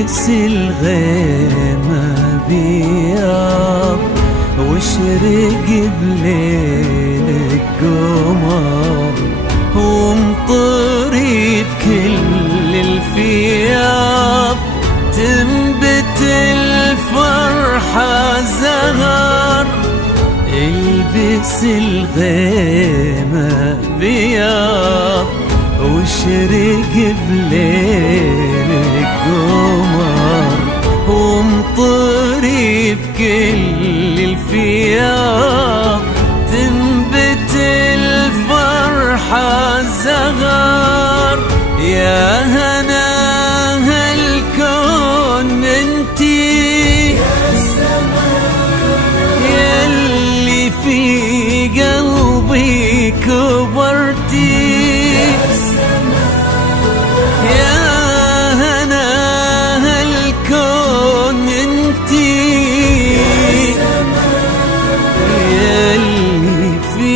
البس الغيمة بياض واشرق بليلك قمر وامطري بكل الفياض تنبت الفرحة زهر. البس الغيمة بياض واشرق بليلك قمر وامطري بكل الفياض تنبت الفرحة زهر. يا هنا هالكون انتي ياللي في قلبي كبرتي. يا هنا هالكون انتي ياللي في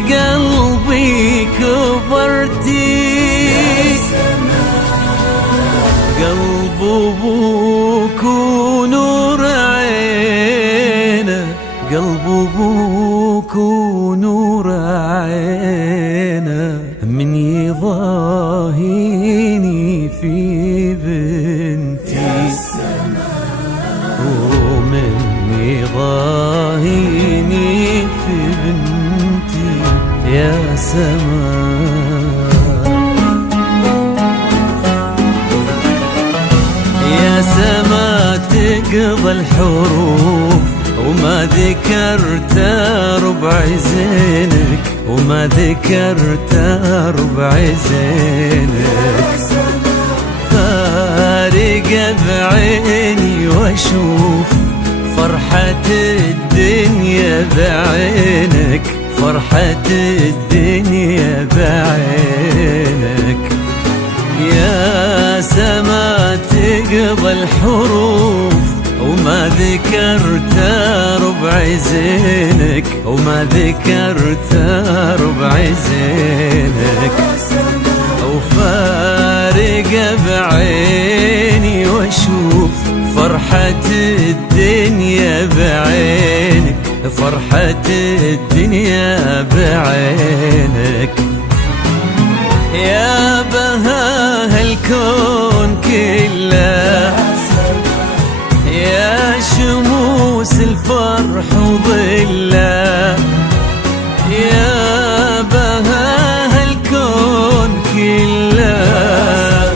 قلبي كبرتي. قلب ابوك ونور عينه قلب ابوك ونور عينه من يضاهيني في بنتي ومن يضاهيني في بنتي يا سماء. يا سما تقضى الحروف وما ذكرت ربع زينك وما ذكرت ربع زينك. فارقة بعيني واشوف فرحة الدنيا بعينك فرحة الدنيا بعينك. يا سما تقضى الحروف وما ذكرت ربع زينك وما ذكرت ربع زينك. وفارقة بعيني واشوف فرحة الدنيا بعينك فرحة الدنيا بعينك. يا بهاء الكون كله يا شموس الفرح وظله. يا بهاء الكون كله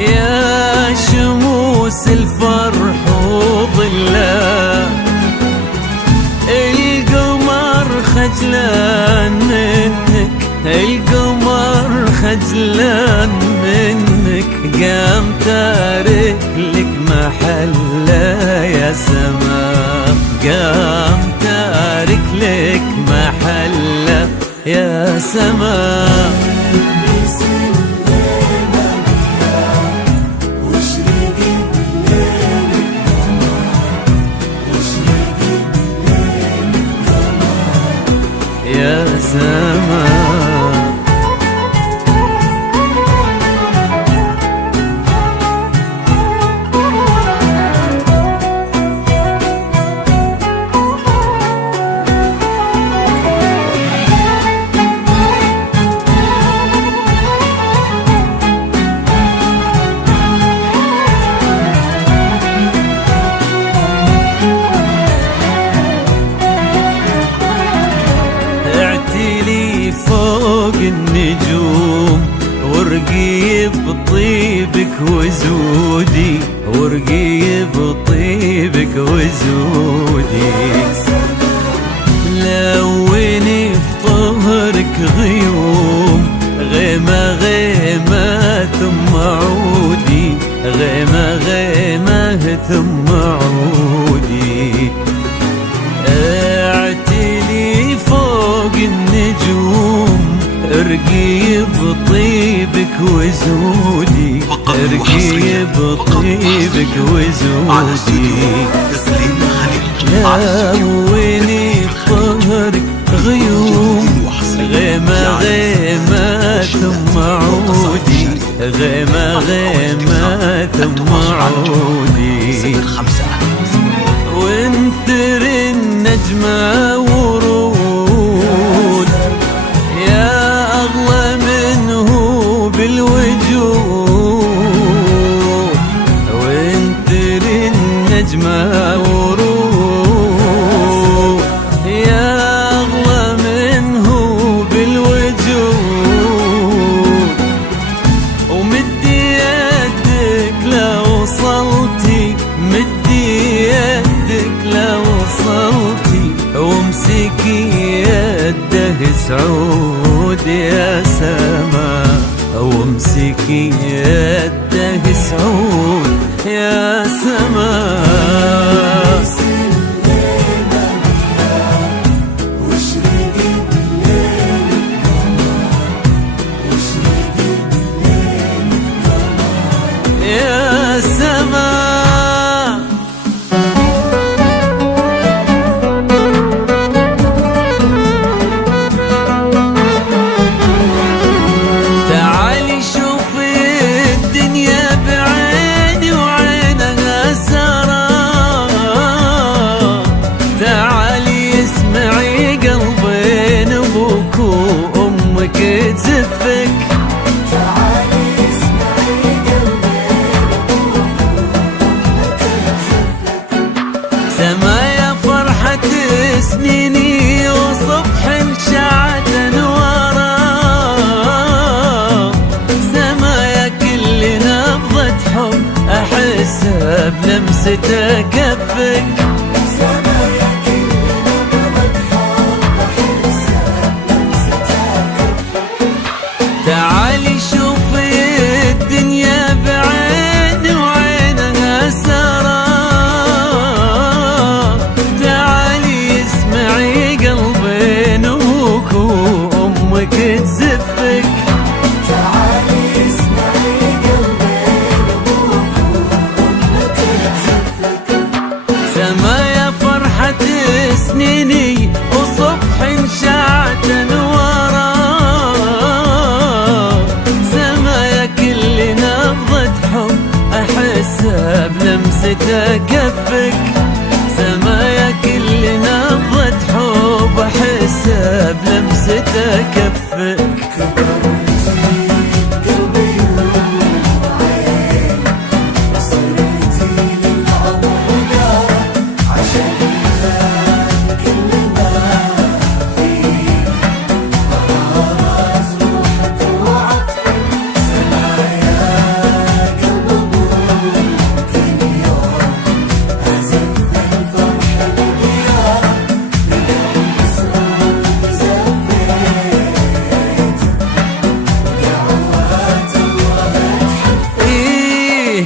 يا شموس الفرح وظله. القمر خجلان منك القمر خجلان منك قام تارك لك محله يا سما قام تارك لك محله يا سما. يا سما فوق النجوم ورقي بطيبك وزودي ورقي بطيبك وزودي. لوني بطهرك غيوم غيمة غيمة ثم عودي غيمة غيمة ثم عودي. اعتلي فوق النجوم ارقي بطيبك وزودي ارقي بطيبك وزودي. لوني بطهرك غيوم غيمة غيمة ثم عودي غيمة غيمة ثم عودي. تدري النجمة ورود يا أغلى منه بالوجود، وانت تدري النجمة ورود يا أغلى منه بالوجود. ومدي يدك لو وصلتي، مدي يدك لو وصلتي، وامسكي يده سعود يا سما، وامسكي يده سعود يا سما. يا سما تعالي شوفي الدنيا بعيني وعينها سارة، تعالي اسمعي قلبين ابوك وامك تزفك، سما يا فرحة سنيني وصبح شعت انواره، سما يا كل نبضة حب احسها بلمسة كفك، سما يا كل نبضة حب احسها بلمسة كفك. تعالي شوفي الدنيا بعيني وعينها سارة، وامك تزفك، تعالي اسمعي قلبين ابوك وامك تزفك، سما يا فرحة سنيني وصبح شعت انواره، سما يا كل نبضة حب احسها بلمسة كفك، سما يا كل نبضة حب احسها بلمسة كفك.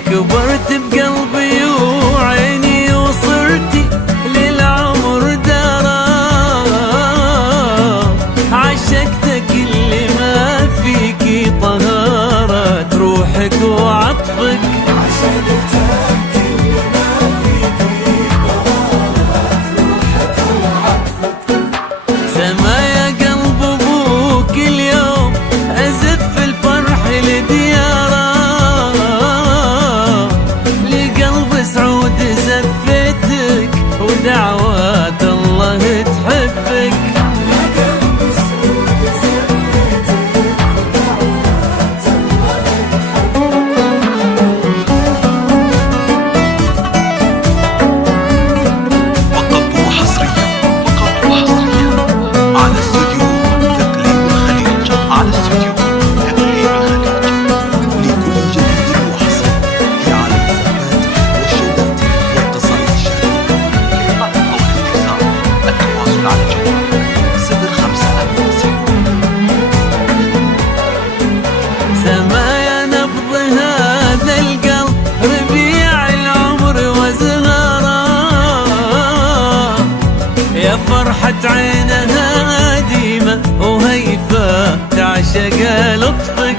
كبرت بقلبي وعيني وصرتي للعمر دارا، عشقتك اللي ما فيكي طهارة روحك وعطفك، عشقتك اللي ما فيكي طهارة روحك وعطفك. سما يا قلب ابوك اليوم ازف الفرح لدياره، ودعوات الله تحبك، يا قلب سعود زفتك ودعوات الله فقط وحصريا على استوديو تقليد الخليج، على استوديو تقليد الخليج لكل جديد وحصري في عالم الزفات والشدات والقصائد الشعرية. التواصل على الجوال 0556. سما يا نبض هذا القلب ربيع العمر وزهره، يا فرحة عينها ديمة وهيفة تعشق لطفك،